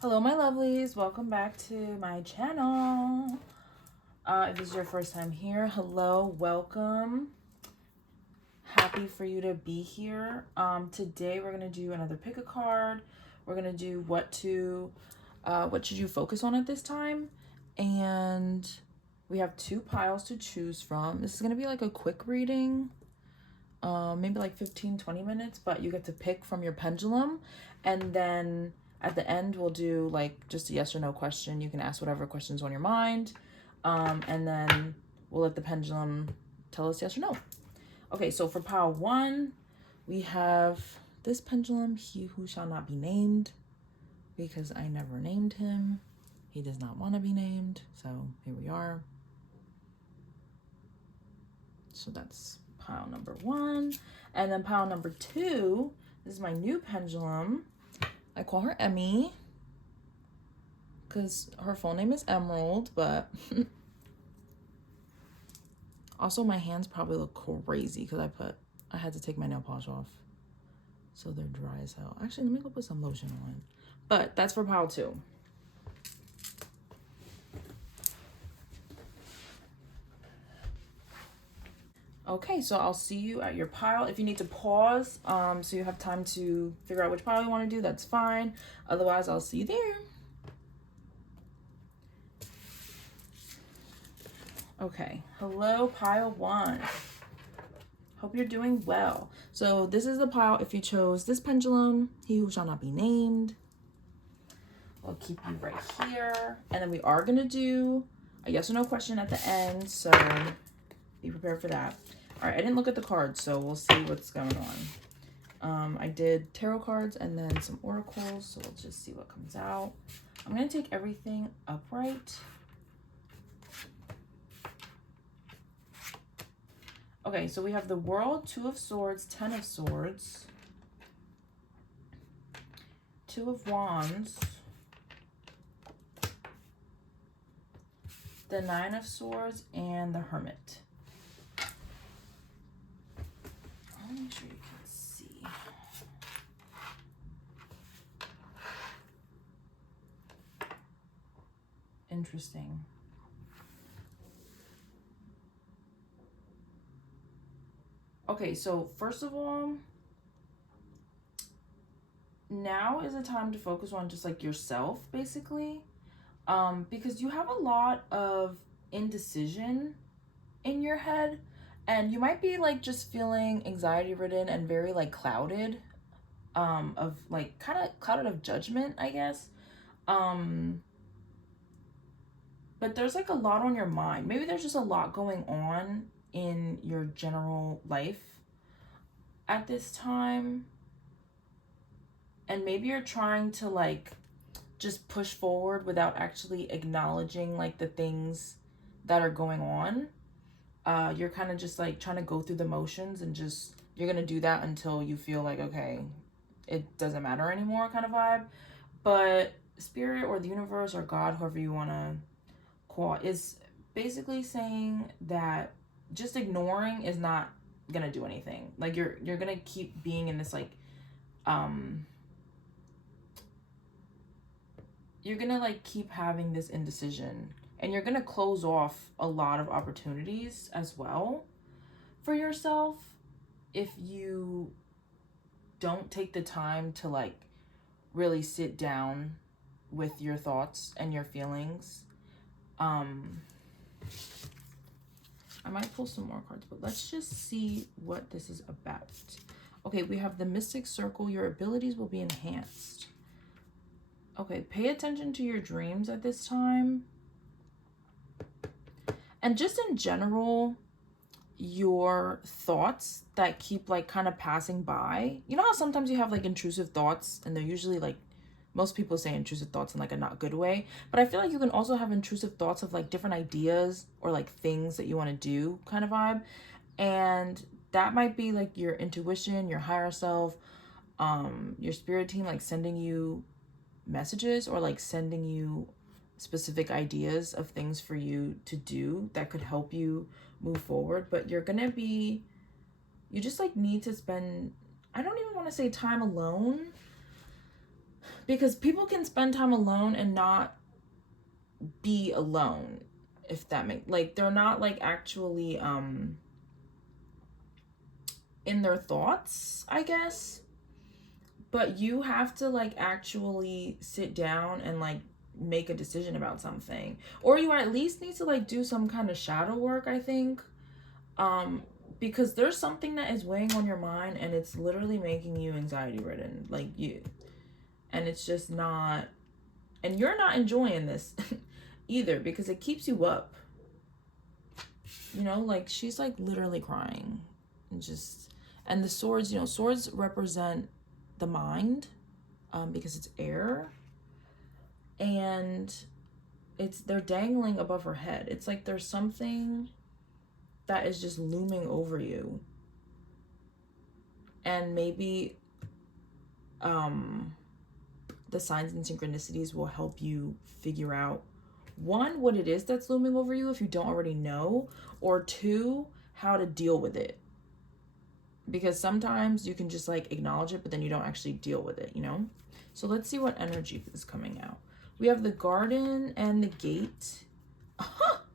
Hello my lovelies, welcome back to my channel. If this is your first time here, hello, welcome. Happy for you to be here. Today we're gonna do another pick a card. We're gonna do what should you focus on at this time, and we have two piles to choose from. This is gonna be like a quick reading, maybe like 15-20 minutes, but you get to pick from your pendulum, and then at the end we'll do like just a yes or no question. You can ask whatever questions on your mind, and then we'll let the pendulum tell us yes or no. Okay, so for pile one, we have this pendulum, he who shall not be named, because I never named him. He does not want to be named, so here we are. So that's pile number one. And then pile number two, this is my new pendulum. I call her Emmy because her full name is Emerald, but also my hands probably look crazy because I had to take my nail polish off, so they're dry as hell. Actually, let me go put some lotion on. But that's for pile two. Okay, so I'll see you at your pile. If you need to pause, so you have time to figure out which pile you want to do, that's fine. Otherwise, I'll see you there. Okay, hello, pile one. Hope you're doing well. So this is the pile if you chose this pendulum, he who shall not be named. I'll keep you right here. And then we are going to do a yes or no question at the end, so be prepared for that. All right, I didn't look at the cards, so we'll see what's going on. I did tarot cards and then some oracles, so we'll just see what comes out. I'm going to take everything upright. Okay, so we have the World, Two of Swords, Ten of Swords, Two of Wands, the Nine of Swords, and the Hermit. I'll make sure you can see. Interesting. Okay, so first of all, now is a time to focus on just like yourself, basically, because you have a lot of indecision in your head, and you might be like just feeling anxiety ridden and very like clouded, of like kind of clouded of judgment, I guess. But there's like a lot on your mind. Maybe there's just a lot going on in your general life at this time, and maybe you're trying to like just push forward without actually acknowledging like the things that are going on. You're kind of just like trying to go through the motions, and just you're gonna do that until you feel like, okay, it doesn't matter anymore, kind of vibe. But spirit or the universe or God, whoever you want to call, is basically saying that just ignoring is not gonna do anything. Like you're gonna keep being in this like you're gonna like keep having this indecision, and you're gonna close off a lot of opportunities as well for yourself if you don't take the time to like really sit down with your thoughts and your feelings. I might pull some more cards, but let's just see what this is about. Okay, we have the Mystic Circle. Your abilities will be enhanced. Okay, pay attention to your dreams at this time. And just in general, your thoughts that keep like kind of passing by. You know how sometimes you have like intrusive thoughts, and they're usually like, most people say intrusive thoughts in like a not good way, but I feel like you can also have intrusive thoughts of like different ideas or like things that you want to do, kind of vibe. And that might be like your intuition, your higher self, your spirit team like sending you messages or like sending you specific ideas of things for you to do that could help you move forward. But you just like need to spend, I don't even want to say time alone, Because people can spend time alone and not be alone, if that makes, like, they're not like actually in their thoughts, I guess. But you have to like actually sit down and like make a decision about something, or you at least need to like do some kind of shadow work, I think. Because there's something that is weighing on your mind and it's literally making you anxiety ridden, like you, and it's just not, and you're not enjoying this either, because it keeps you up, you know, like she's like literally crying and just, and the swords, you know, swords represent the mind, because it's air, and it's, they're dangling above her head. It's like there's something that is just looming over you, and maybe the signs and synchronicities will help you figure out, one, what it is that's looming over you if you don't already know, or two, how to deal with it. Because sometimes you can just like acknowledge it, but then you don't actually deal with it, you know? So let's see what energy is coming out. We have the garden and the gate.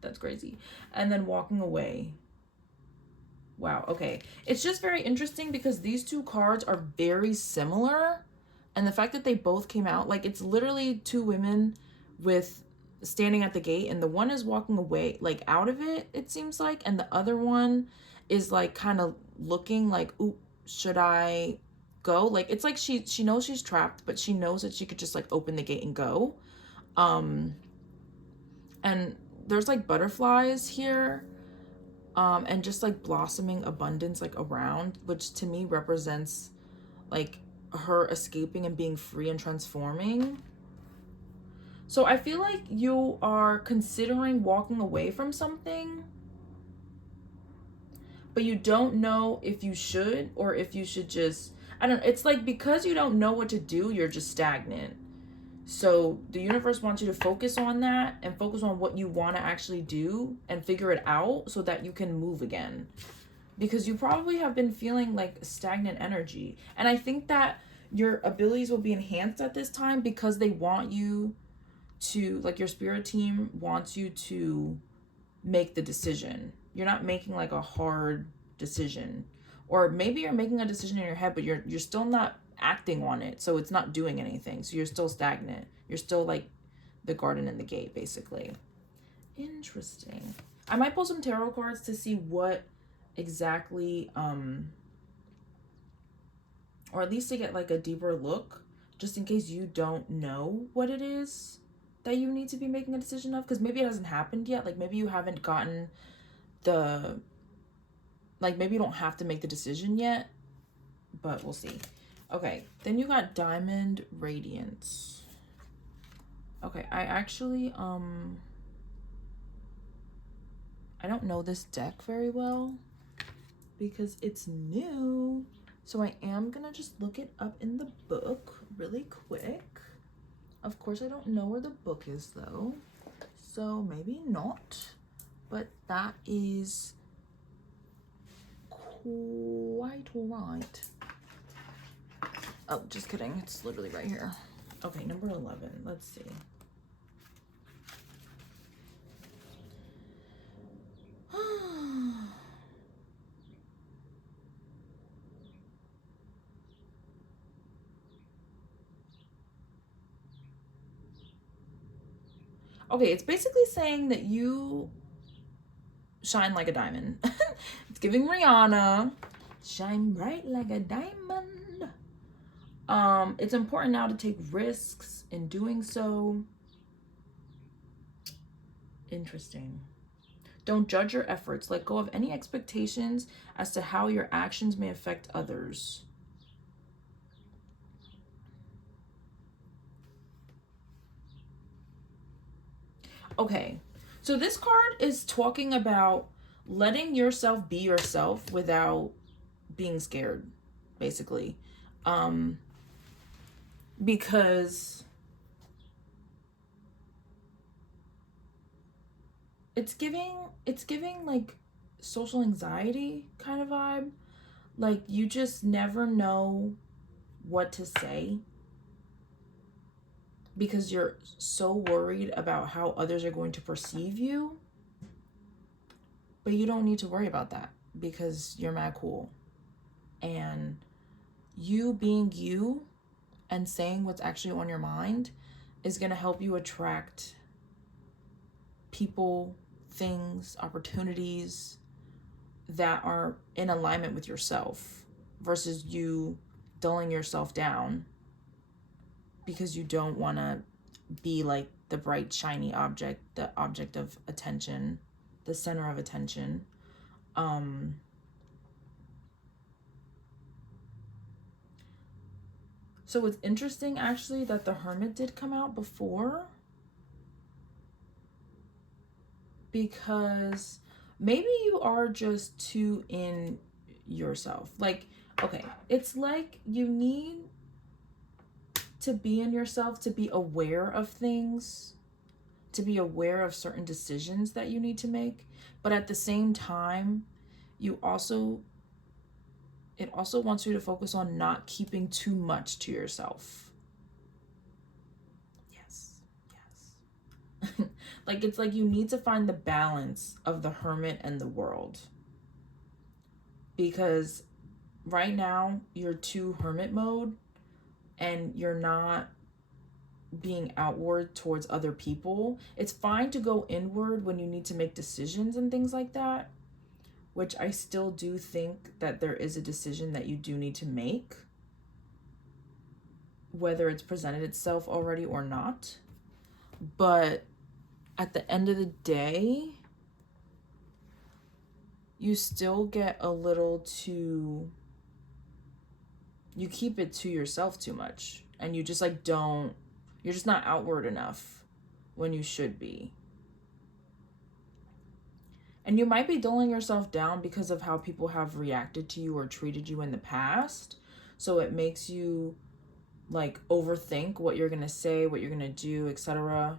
That's crazy. And then walking away. Wow, okay. It's just very interesting because these two cards are very similar. And the fact that they both came out, like it's literally two women with standing at the gate, and the one is walking away, like out of it, it seems like. And the other one is like kind of looking like, ooh, should I go? Like it's like she knows she's trapped, but she knows that she could just like open the gate and go. And there's like butterflies here. And just like blossoming abundance like around, which to me represents like her escaping and being free and transforming. So I feel like you are considering walking away from something, but you don't know if you should, or if you should just, I don't, it's like because you don't know what to do, you're just stagnant. So the universe wants you to focus on that and focus on what you want to actually do and figure it out so that you can move again. Because you probably have been feeling like stagnant energy. And I think that your abilities will be enhanced at this time because they want you to, like your spirit team wants you to make the decision. You're not making like a hard decision. Or maybe you're making a decision in your head, but you're still not acting on it, so it's not doing anything, so you're still stagnant. You're still like the garden and the gate, basically. Interesting. I might pull some tarot cards to see what exactly or at least to get like a deeper look, just in case you don't know what it is that you need to be making a decision of, because maybe it hasn't happened yet. Like maybe you haven't gotten the, like maybe you don't have to make the decision yet, but we'll see. Okay, then you got Diamond Radiance. Okay, I actually, I don't know this deck very well because it's new. So I am gonna just look it up in the book really quick. Of course, I don't know where the book is though, so maybe not, but that is quite right. Oh, just kidding. It's literally right here. Okay, number 11. Let's see. Okay, it's basically saying that you shine like a diamond. It's giving Rihanna. Shine bright like a diamond. It's important now to take risks in doing so. Interesting. Don't judge your efforts. Let go of any expectations as to how your actions may affect others. Okay, so this card is talking about letting yourself be yourself without being scared, basically. Because it's giving like social anxiety kind of vibe. Like you just never know what to say. because you're so worried about how others are going to perceive you. But you don't need to worry about that because you're mad cool. And you being you and saying what's actually on your mind is going to help you attract people, things, opportunities that are in alignment with yourself versus you dulling yourself down because you don't want to be like the bright, shiny object, the object of attention, the center of attention. So it's interesting actually that the Hermit did come out before, because maybe you are just too in yourself. Like, okay, it's like you need to be in yourself to be aware of things, to be aware of certain decisions that you need to make. But at the same time, it also wants you to focus on not keeping too much to yourself. Yes. Like, it's like you need to find the balance of the Hermit and the World. Because right now, you're too Hermit mode and you're not being outward towards other people. It's fine to go inward when you need to make decisions and things like that, which I still do think that there is a decision that you do need to make, whether it's presented itself already or not. But at the end of the day, you still get a little too, you keep it to yourself too much, and you just like you're just not outward enough when you should be. And you might be dulling yourself down because of how people have reacted to you or treated you in the past. So it makes you like overthink what you're going to say, what you're going to do, etc.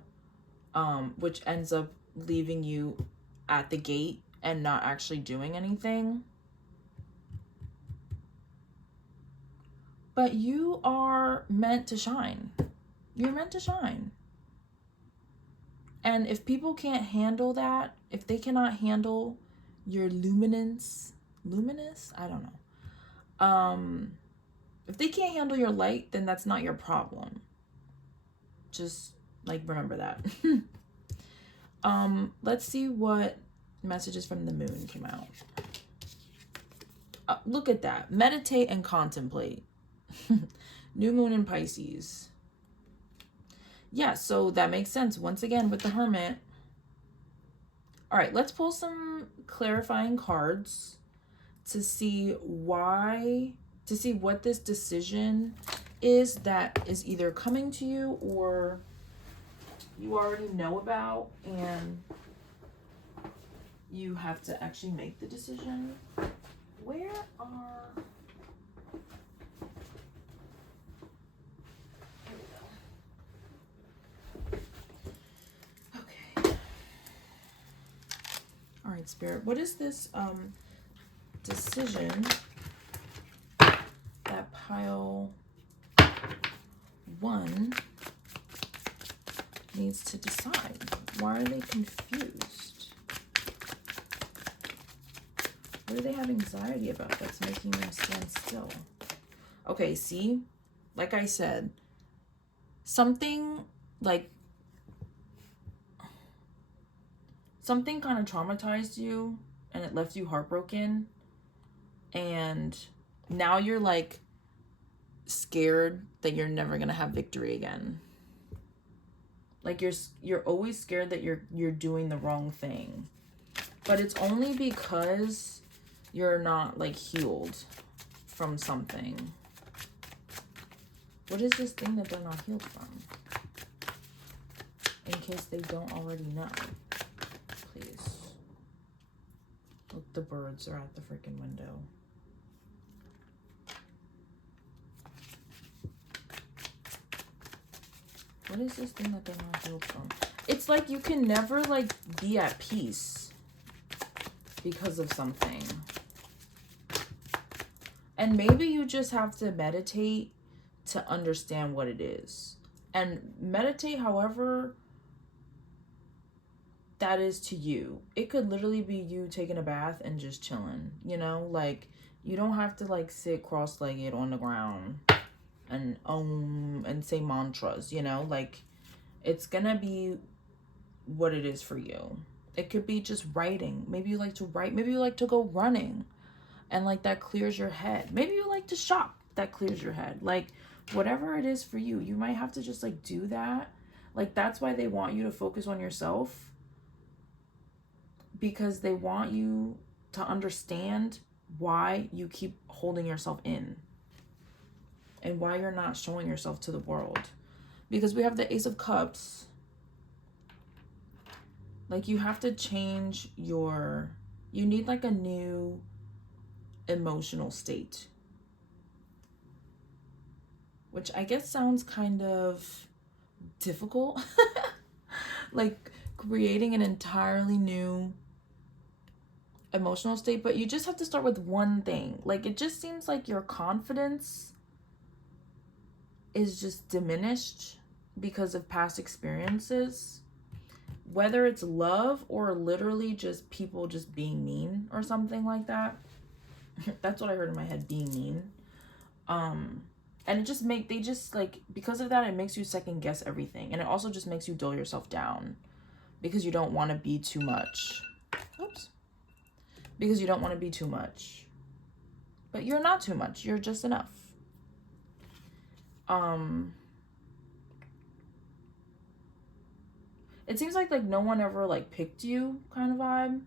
Which ends up leaving you at the gate and not actually doing anything. But you are meant to shine. You're meant to shine. And if people can't handle that, if they cannot handle your luminous, I don't know. If they can't handle your light, then that's not your problem. Just like remember that. Let's see what messages from the moon came out. Look at that. Meditate and contemplate. New moon in Pisces. Yeah, so that makes sense. Once again, with the Hermit. All right, let's pull some clarifying cards to see what this decision is that is either coming to you or you already know about and you have to actually make the decision. Where are... All right, Spirit, what is this decision that pile 1 needs to decide? Why are they confused? What do they have anxiety about that's making them stand still? Okay, see, like I said, something kind of traumatized you and it left you heartbroken, and now you're like scared that you're never gonna have victory again. Like you're always scared that you're doing the wrong thing, but it's only because you're not like healed from something. What is this thing that they're not healed from? In case they don't already know. Please. Look, the birds are at the freaking window. What is this thing that they're not healed from? It's like you can never like be at peace because of something. And maybe you just have to meditate to understand what it is. And meditate however that is to you. It could literally be you taking a bath and just chilling, you know? Like, you don't have to like sit cross-legged on the ground and and say mantras, you know? Like, it's gonna be what it is for you. It could be just writing. Maybe you like to write. Maybe you like to go running, and like that clears your head. Maybe you like to shop. That clears your head. Like, whatever it is for you, you might have to just like do that. Like, that's why they want you to focus on yourself, because they want you to understand why you keep holding yourself in and why you're not showing yourself to the world. Because we have the Ace of Cups. Like, you have to change you need like a new emotional state, which I guess sounds kind of difficult. Like, creating an entirely new emotional state, but you just have to start with one thing. Like, it just seems like your confidence is just diminished because of past experiences, whether it's love or literally just people just being mean or something like that. That's what I heard in my head, being mean. And they just like, because of that, it makes you second guess everything. And it also just makes you dull yourself down because you don't want to be too much. Oops. Because you don't want to be too much. But you're not too much. You're just enough. It seems like no one ever like picked you kind of vibe.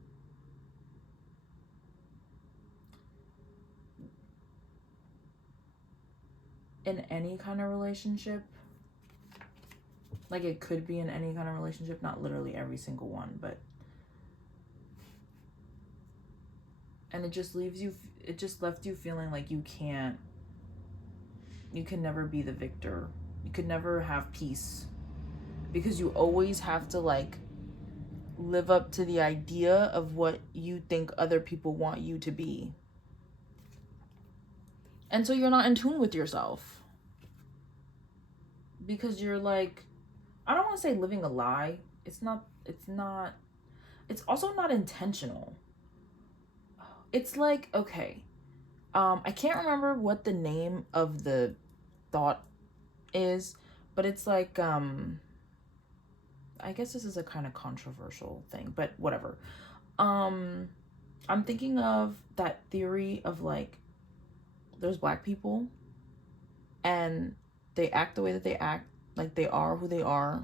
In any kind of relationship. Like, it could be in any kind of relationship, not literally every single one, but. And it just left you feeling like you can never be the victor. You could never have peace. Because you always have to like live up to the idea of what you think other people want you to be. And so you're not in tune with yourself. Because you're like, I don't want to say living a lie. It's also not intentional. It's like, okay, I can't remember what the name of the thought is, but it's like, I guess this is a kind of controversial thing, but whatever. I'm thinking of that theory of like, there's black people and they act the way that they act, like they are who they are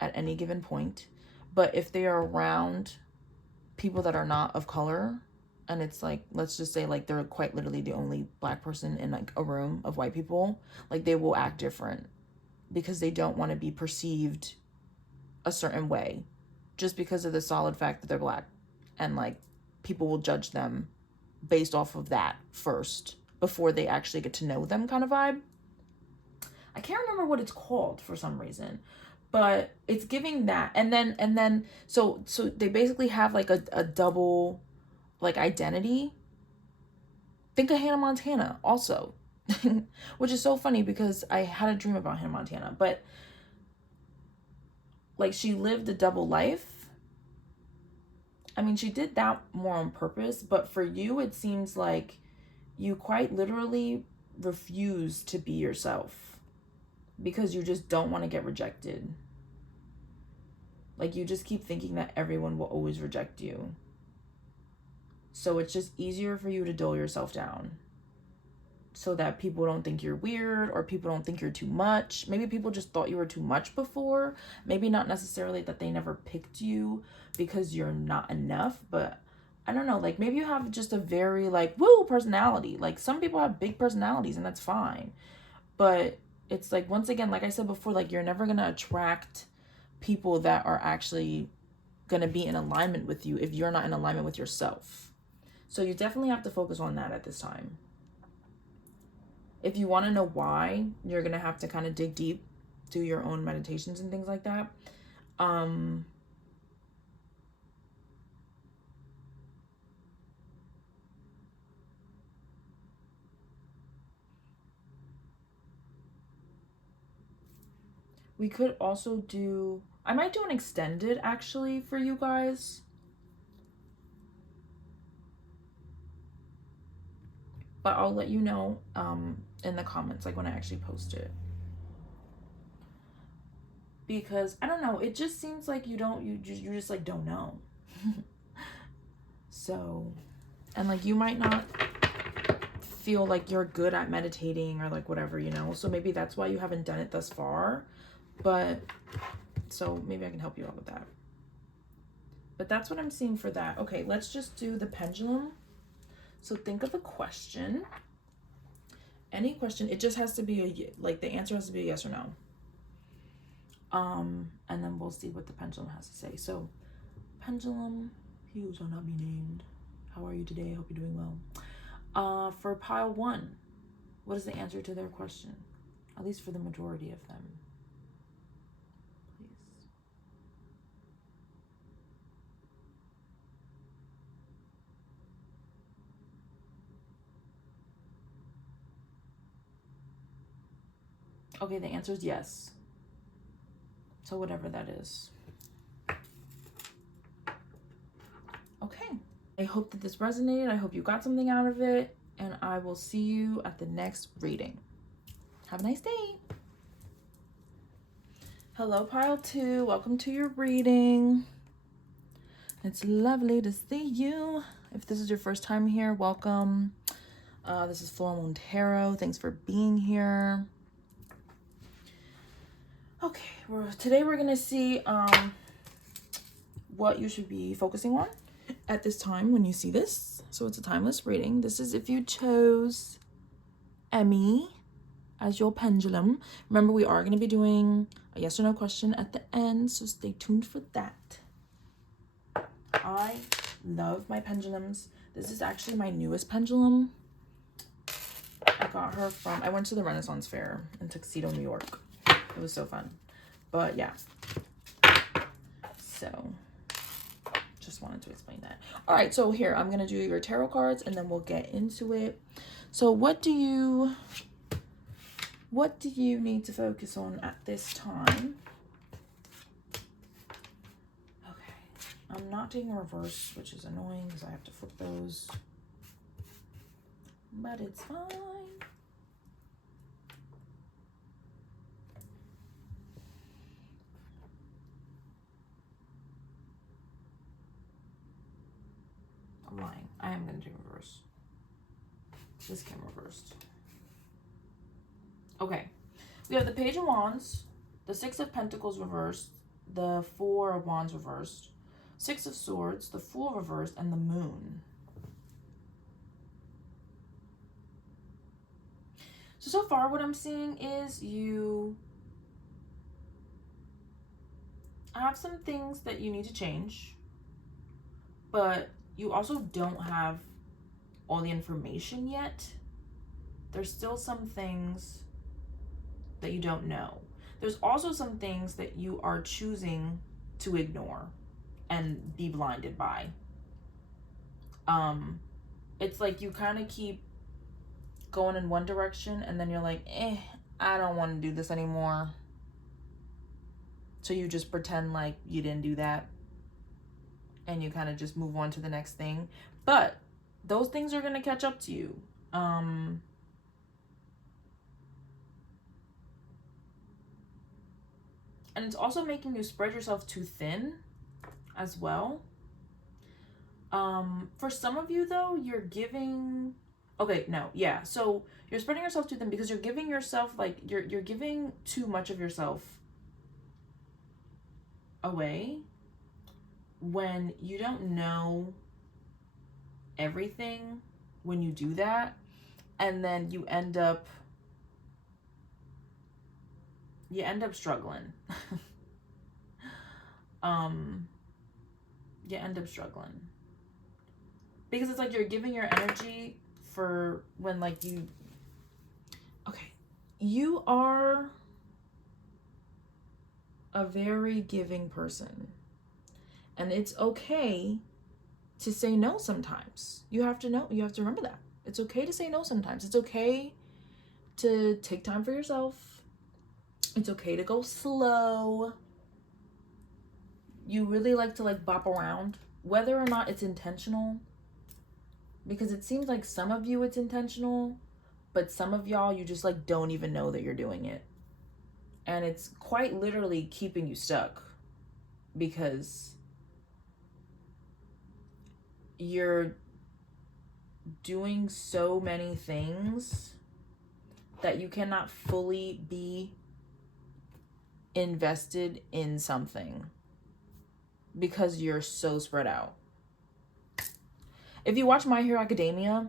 at any given point. But if they are around people that are not of color, and it's like, let's just say like they're quite literally the only black person in like a room of white people, like they will act different because they don't want to be perceived a certain way just because of the solid fact that they're black. And like, people will judge them based off of that first before they actually get to know them, kind of vibe. I can't remember what it's called for some reason, but it's giving that. And then so they basically have like a double like identity. Think of Hannah Montana also. Which is so funny because I had a dream about Hannah Montana, but like, she lived a double life. I mean, she did that more on purpose, but for you, it seems like you quite literally refuse to be yourself because you just don't want to get rejected. Like, you just keep thinking that everyone will always reject you. So it's just easier for you to dull yourself down so that people don't think you're weird or people don't think you're too much. Maybe people just thought you were too much before. Maybe not necessarily that they never picked you because you're not enough, but I don't know, like maybe you have just a very like woo personality. Like, some people have big personalities and that's fine. But it's like, once again, like I said before, like you're never going to attract people that are actually going to be in alignment with you if you're not in alignment with yourself. So you definitely have to focus on that at this time. If you want to know why, you're going to have to kind of dig deep, do your own meditations and things like that. we could also do, I might do an extended actually for you guys. But I'll let you know in the comments, like when I actually post it. Because I don't know, it just seems like you just like don't know. So, and like you might not feel like you're good at meditating or like whatever, you know. So maybe that's why you haven't done it thus far. But so maybe I can help you out with that. But that's what I'm seeing for that. Okay, let's just do the pendulum. So think of a question. Any question. It just has to be like the answer has to be a yes or no. And then we'll see what the pendulum has to say. So, pendulum, he who shall not be named. How are you today? I hope you're doing well. For pile 1, what is the answer to their question? At least for the majority of them. Please. Okay, the answer is yes. So whatever that is. Okay. I hope that this resonated. I hope you got something out of it. And I will see you at the next reading. Have a nice day. Hello, pile 2. Welcome to your reading. It's lovely to see you. If this is your first time here, welcome. This is FloralMoonTarot. Thanks for being here. Okay, today we're gonna see what you should be focusing on at this time when you see this. So it's a timeless reading. This is if you chose Emmy as your pendulum. Remember, we are going to be doing a yes or no question at the end, so stay tuned for that. I love my pendulums. This is actually my newest pendulum. I got her from, I went to the Renaissance Fair in Tuxedo, New York. It was so fun. But yeah. So just wanted to explain that. All right, so here, I'm going to do your tarot cards and then we'll get into it. So what do you need to focus on at this time? Okay, I'm not taking reverse, which is annoying because I have to flip those. But it's fine. I'm lying. I am going to do reverse. This came reversed. Okay. We have the Page of Wands, the Six of Pentacles reversed, the Four of Wands reversed, Six of Swords, the Fool reversed, and the Moon. So far what I'm seeing is you have some things that you need to change, but you also don't have all the information yet. There's still some things that you don't know. There's also some things that you are choosing to ignore and be blinded by. It's like you kind of keep going in one direction and then you're like, I don't want to do this anymore. So you just pretend like you didn't do that and you kind of just move on to the next thing. But those things are going to catch up to you. And it's also making you spread yourself too thin as well. For some of you though, you're giving, okay, no, yeah. So you're spreading yourself too thin because you're giving yourself, like, you're giving too much of yourself away when you don't know everything when you do that, and then you end up struggling. You end up struggling because it's like you're giving your energy for when, like, you are a very giving person, and it's okay to say no sometimes. You have to remember that. It's okay to say no sometimes. It's okay to take time for yourself. It's okay to go slow. You really like to like bop around, whether or not it's intentional, because it seems like some of you it's intentional, but some of y'all you just like don't even know that you're doing it. And it's quite literally keeping you stuck because you're doing so many things that you cannot fully be invested in something because you're so spread out. If you watch My Hero Academia,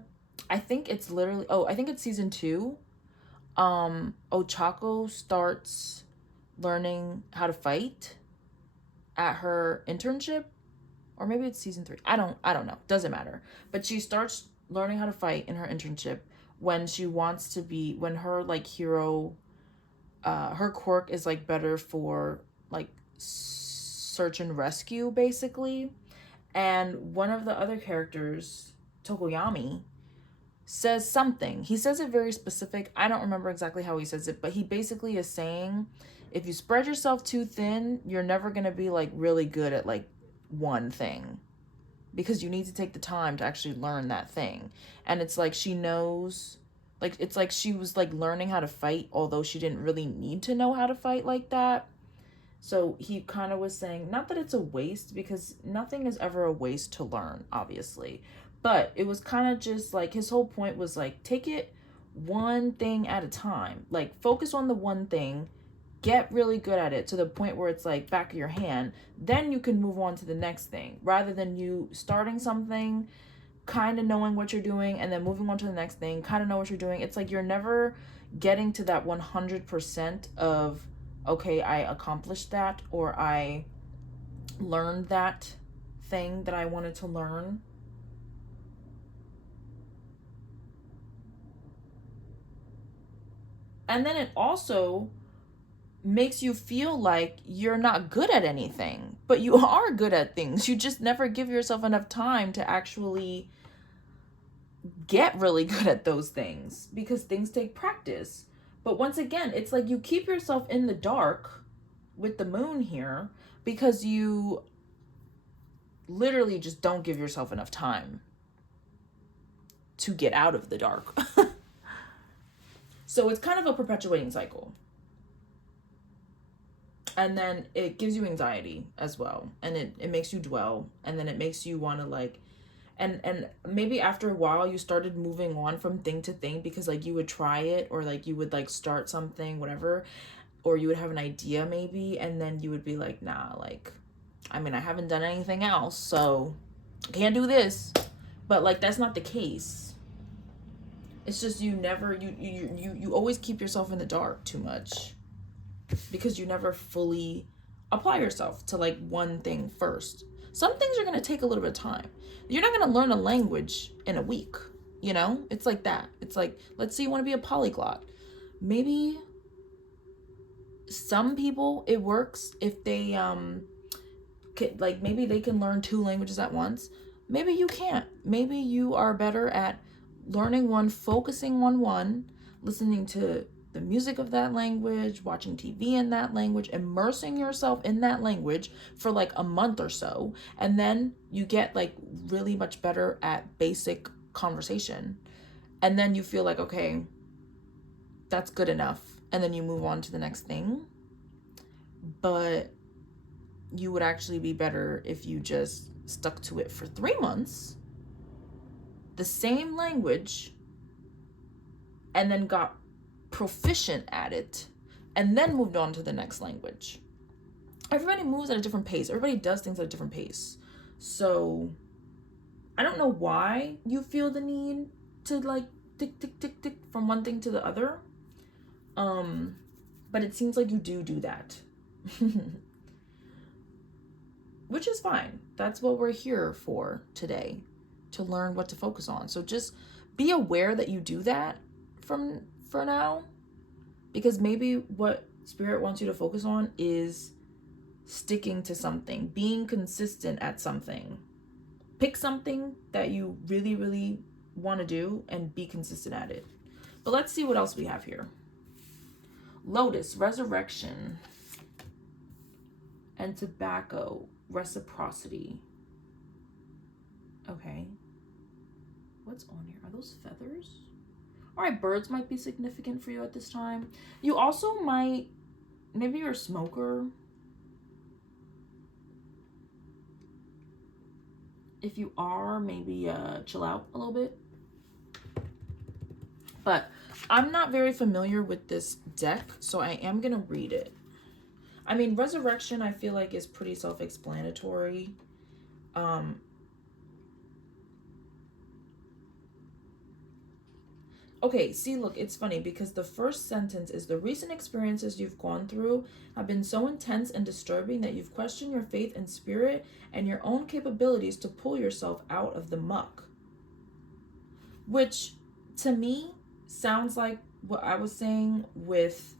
I think it's literally, I think it's season 2. Ochako starts learning how to fight at her internship, or maybe it's season 3. I don't know. Doesn't matter. But she starts learning how to fight in her internship when she wants to be, when her like hero, her quirk is like better for like search and rescue basically. And one of the other characters, Tokoyami, says something. He says it very specific. I don't remember exactly how he says it, but he basically is saying if you spread yourself too thin, you're never going to be like really good at like one thing, because you need to take the time to actually learn that thing. And it's like she knows, like it's like she was like learning how to fight, although she didn't really need to know how to fight like that. So he kind of was saying, not that it's a waste, because nothing is ever a waste to learn, obviously. But it was kind of just like, his whole point was like, take it one thing at a time. Like, focus on the one thing, get really good at it to the point where it's like back of your hand. Then you can move on to the next thing, rather than you starting something, kind of knowing what you're doing, and then moving on to the next thing, kind of know what you're doing. It's like you're never getting to that 100% of, okay, I accomplished that, or I learned that thing that I wanted to learn. And then it also makes you feel like you're not good at anything, but you are good at things. You just never give yourself enough time to actually get really good at those things, because things take practice. But once again, it's like you keep yourself in the dark with the moon here because you literally just don't give yourself enough time to get out of the dark. So it's kind of a perpetuating cycle. And then it gives you anxiety as well. And it makes you dwell. And then it makes you want to like, and maybe after a while you started moving on from thing to thing, because like you would try it, or like you would like start something, whatever, or you would have an idea maybe, and then you would be like, nah, like, I mean, I haven't done anything else, so I can't do this. But like, that's not the case. It's just you never, you always keep yourself in the dark too much, because you never fully apply yourself to like one thing first. Some things are going to take a little bit of time. You're not going to learn a language in a week, you know? It's like that. It's like, let's say you want to be a polyglot. Maybe some people, it works if they like maybe they can learn 2 languages at once. Maybe you can't. Maybe you are better at learning one, focusing on one, listening to the music of that language, watching TV in that language, immersing yourself in that language for like a month or so. And then you get like really much better at basic conversation. And then you feel like, okay, that's good enough. And then you move on to the next thing. But you would actually be better if you just stuck to it for 3 months, the same language, and then got proficient at it, and then moved on to the next language. Everybody moves at a different pace. Everybody does things at a different pace. So I don't know why you feel the need to like tick, tick, tick, tick from one thing to the other. But it seems like you do that. Which is fine. That's what we're here for today, to learn what to focus on. So just be aware that you do that for now, because maybe what Spirit wants you to focus on is sticking to something, being consistent at something. Pick something that you really, really want to do and be consistent at it. But let's see what else we have here. Lotus, resurrection. And tobacco, reciprocity. Okay. What's on here? Are those feathers? All right, birds might be significant for you at this time. You also might, maybe you're a smoker. If you are, maybe chill out a little bit. But I'm not very familiar with this deck, so I am going to read it. I mean, resurrection, I feel like, is pretty self-explanatory. Okay, see, look, it's funny because the first sentence is the recent experiences you've gone through have been so intense and disturbing that you've questioned your faith and spirit and your own capabilities to pull yourself out of the muck. Which, to me, sounds like what I was saying with,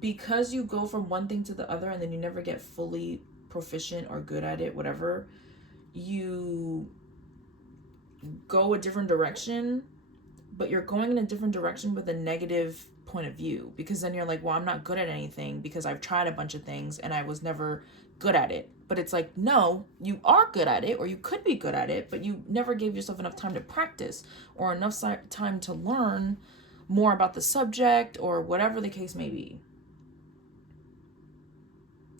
because you go from one thing to the other and then you never get fully proficient or good at it, whatever, you go a different direction, but you're going in a different direction with a negative point of view, because then you're like, well, I'm not good at anything because I've tried a bunch of things and I was never good at it. But it's like, no, you are good at it, or you could be good at it, but you never gave yourself enough time to practice or enough time to learn more about the subject or whatever the case may be.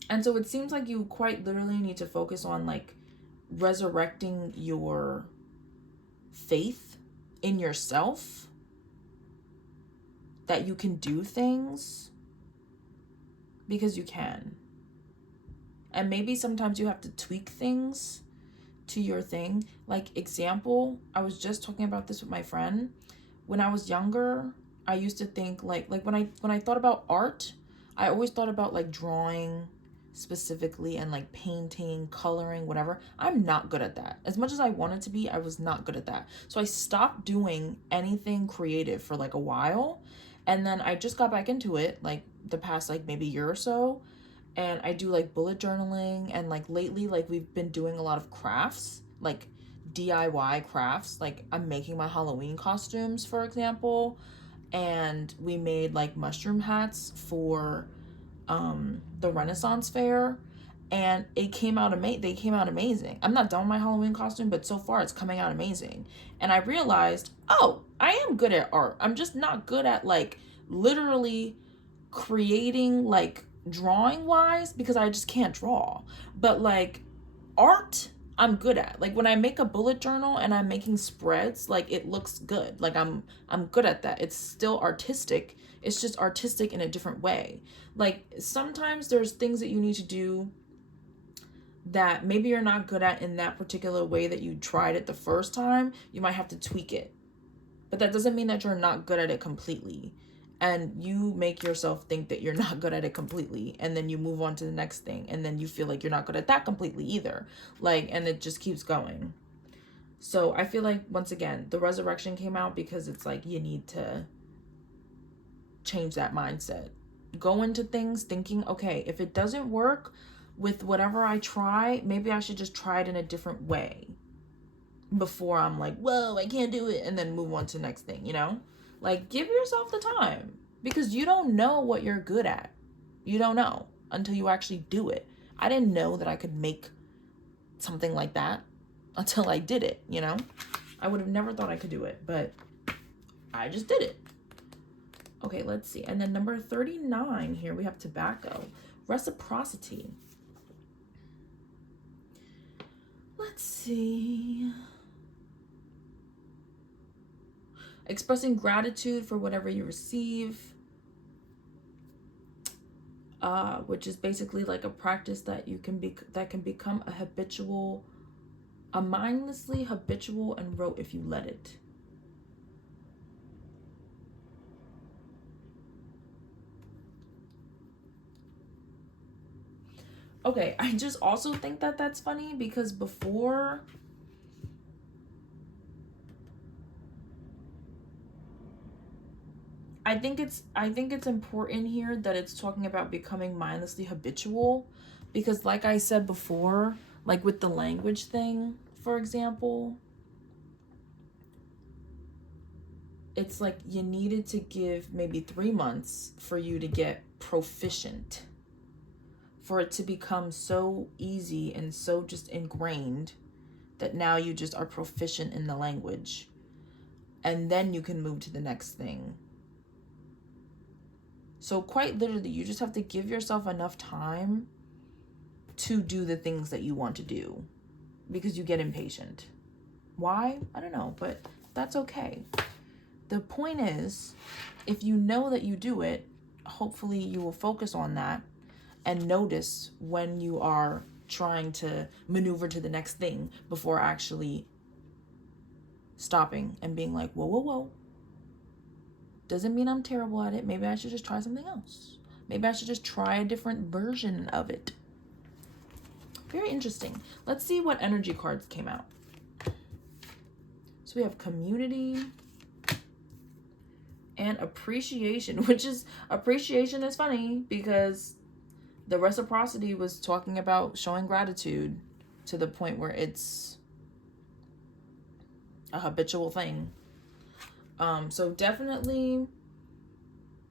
And so it seems like you quite literally need to focus on like resurrecting your faith in yourself, that you can do things because you can. And maybe sometimes you have to tweak things to your thing. Like, example, I was just talking about this with my friend. When I was younger, I used to think like when I thought about art, I always thought about like drawing specifically and like painting, coloring, whatever. I'm not good at that. As much as I wanted to be, I was not good at that. So I stopped doing anything creative for like a while. And then I just got back into it like the past like maybe year or so. And I do like bullet journaling, and like lately like we've been doing a lot of crafts, like DIY crafts. Like I'm making my Halloween costumes, for example, and we made like mushroom hats for the Renaissance Fair, and they came out amazing. I'm not done with my Halloween costume, but so far it's coming out amazing. And I realized, oh, I am good at art. I'm just not good at like literally creating like drawing wise, because I just can't draw. But like art, I'm good at. Like when I make a bullet journal and I'm making spreads, like it looks good. Like I'm good at that. It's still artistic. It's just artistic in a different way. Like sometimes there's things that you need to do that maybe you're not good at in that particular way that you tried it the first time. You might have to tweak it. But that doesn't mean that you're not good at it completely. And you make yourself think that you're not good at it completely, and then you move on to the next thing, and then you feel like you're not good at that completely either. Like, and it just keeps going. So I feel like, once again, the resurrection came out because it's like you need to change that mindset. Go into things thinking, okay, if it doesn't work with whatever I try, maybe I should just try it in a different way before I'm like, whoa, I can't do it, and then move on to the next thing, you know? Like, give yourself the time, because you don't know what you're good at. You don't know until you actually do it. I didn't know that I could make something like that until I did it, you know? I would have never thought I could do it, but I just did it. Okay, let's see. And then number 39 here, we have tobacco. Reciprocity. Let's see. Expressing gratitude for whatever you receive, which is basically like a practice that you can can become a mindlessly habitual and rote if you let it. Okay, I just also think that that's funny because before, I think it's important here that it's talking about becoming mindlessly habitual, because like I said before, like with the language thing, for example, it's like you needed to give maybe 3 months for you to get proficient, for it to become so easy and so just ingrained that now you just are proficient in the language, and then you can move to the next thing. So quite literally, you just have to give yourself enough time to do the things that you want to do, because you get impatient. Why? I don't know, but that's okay. The point is, if you know that you do it, hopefully you will focus on that and notice when you are trying to maneuver to the next thing before actually stopping and being like, whoa, whoa, whoa. Doesn't mean I'm terrible at it. Maybe I should just try something else. Maybe I should just try a different version of it. Very interesting. Let's see what energy cards came out. So we have community and appreciation, which is, appreciation is funny because the reciprocity was talking about showing gratitude to the point where it's a habitual thing. So definitely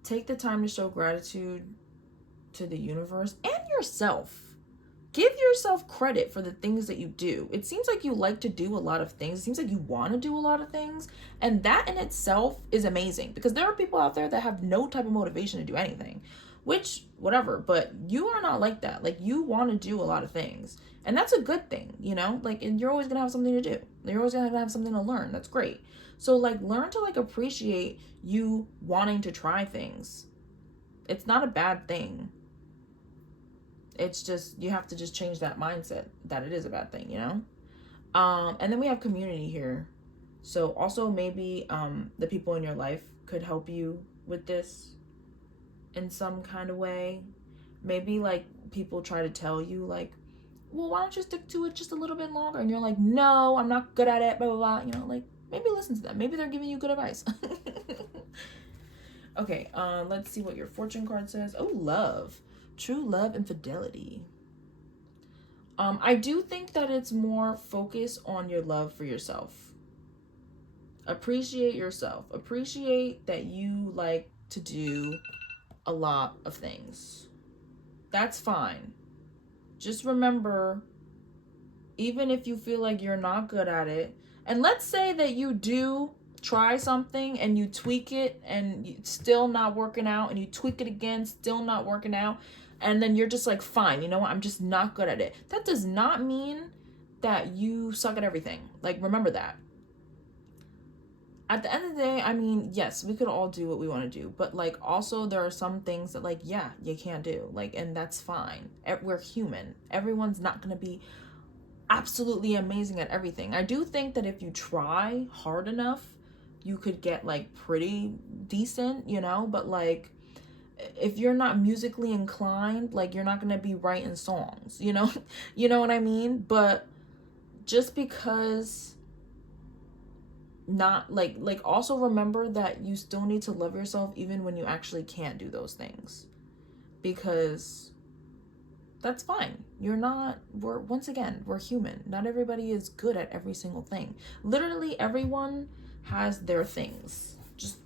take the time to show gratitude to the universe and yourself. Give yourself credit for the things that you do. It seems like you like to do a lot of things. It seems like you want to do a lot of things. And that in itself is amazing, because there are people out there that have no type of motivation to do anything, which, whatever, but you are not like that. Like, you want to do a lot of things. And that's a good thing, you know? Like, and you're always going to have something to do. You're always going to have something to learn. That's great. So, like, learn to, like, appreciate you wanting to try things. It's not a bad thing. It's just, you have to just change that mindset that it is a bad thing, you know? And then we have community here. So also maybe the people in your life could help you with this in some kind of way. Maybe like people try to tell you like, well, why don't you stick to it just a little bit longer? And you're like, no, I'm not good at it, blah, blah, blah. You know, like, maybe listen to them. Maybe they're giving you good advice. Okay, let's see what your fortune card says. Oh, love. True love and fidelity. I do think that it's more focused on your love for yourself. Appreciate yourself. Appreciate that you like to do a lot of things. That's fine. Just remember, even if you feel like you're not good at it, and let's say that you do try something and you tweak it and it's still not working out, and you tweak it again, still not working out, and then you're just like, fine, you know what, I'm just not good at it. That does not mean that you suck at everything. Like, remember that. At the end of the day, I mean, yes, we could all do what we want to do, but like, also there are some things that like, yeah, you can't do, like, and that's fine. We're human. Everyone's not going to be absolutely amazing at everything. I do think that if you try hard enough, you could get like pretty decent, you know, but like, if you're not musically inclined, like, you're not going to be writing songs, you know, you know what I mean? But just because not like also remember that you still need to love yourself even when you actually can't do those things, because that's fine. Once again, we're human. Not everybody is good at every single thing. Literally everyone has their things. Just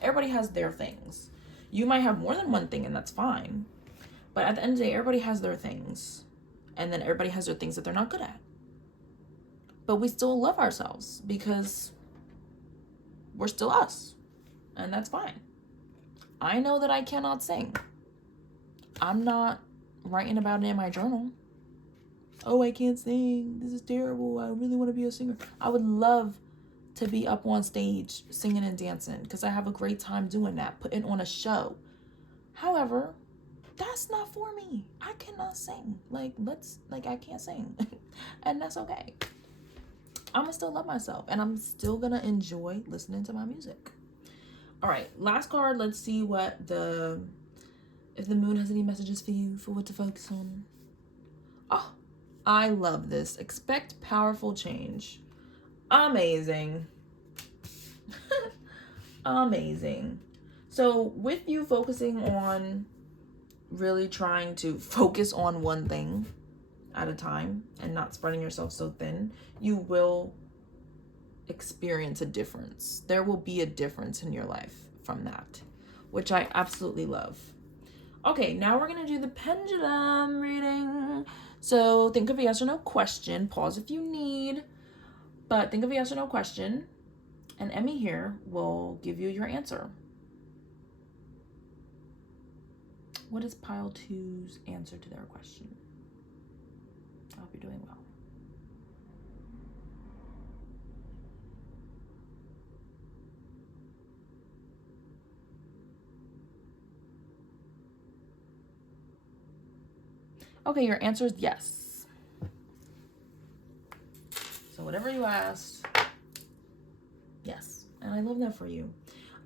everybody has their things. You might have more than one thing, and that's fine, but at the end of the day, everybody has their things, and then everybody has their things that they're not good at. But we still love ourselves because we're still us, and that's fine. I know that I cannot sing. I'm not writing about it in my journal. Oh, I can't sing. This is terrible. I really want to be a singer. I would love to be up on stage singing and dancing, because I have a great time doing that, putting on a show. However, that's not for me. I cannot sing. I can't sing. And that's okay. I'm gonna still love myself, and I'm still gonna enjoy listening to my music. All right, last card. Let's see what if the moon has any messages for you, for what to focus on. Oh, I love this. Expect powerful change. Amazing. Amazing. So with you focusing on really trying to focus on one thing at a time and not spreading yourself so thin, you will experience a difference. There will be a difference in your life from that, which I absolutely love. Okay, now we're going to do the pendulum reading. So think of a yes or no question. Pause if you need. But think of a yes or no question. And Emmy here will give you your answer. What is pile 2's answer to their question? I hope you're doing well. Okay, your answer is yes. So whatever you asked, yes. And I love that for you.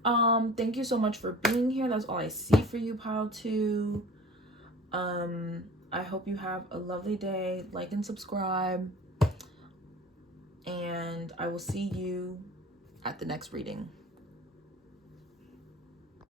Thank you so much for being here. That's all I see for you, pile 2. I hope you have a lovely day. Like and subscribe. And I will see you at the next reading.